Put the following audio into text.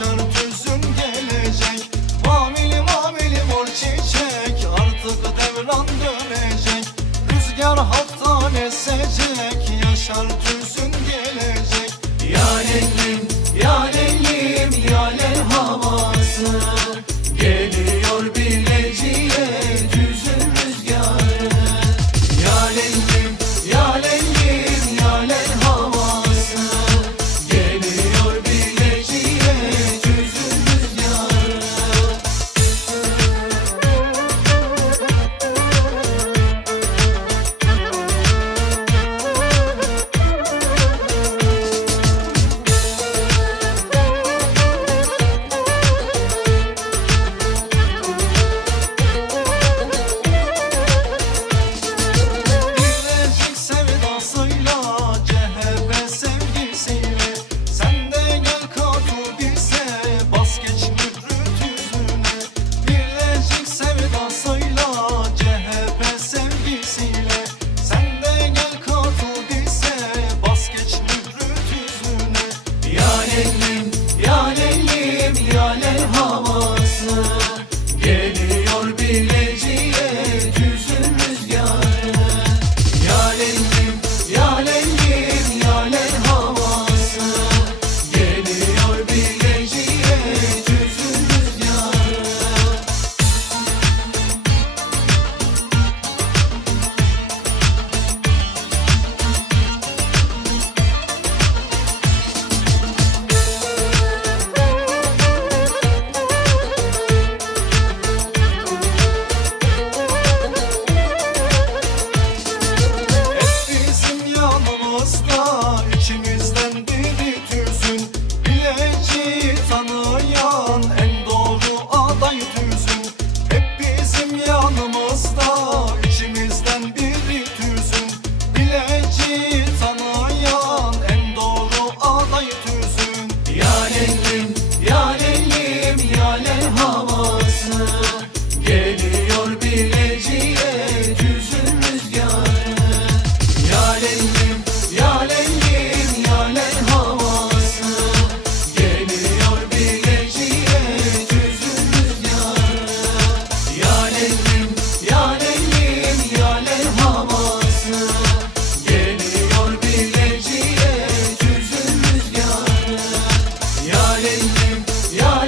Yaşar gözüm gelecek. Mamili mamili mor çiçek. Artık devran dönecek. Rüzgar halktan esecek. Yaşar gözüm gelecek. Yarenim benim ya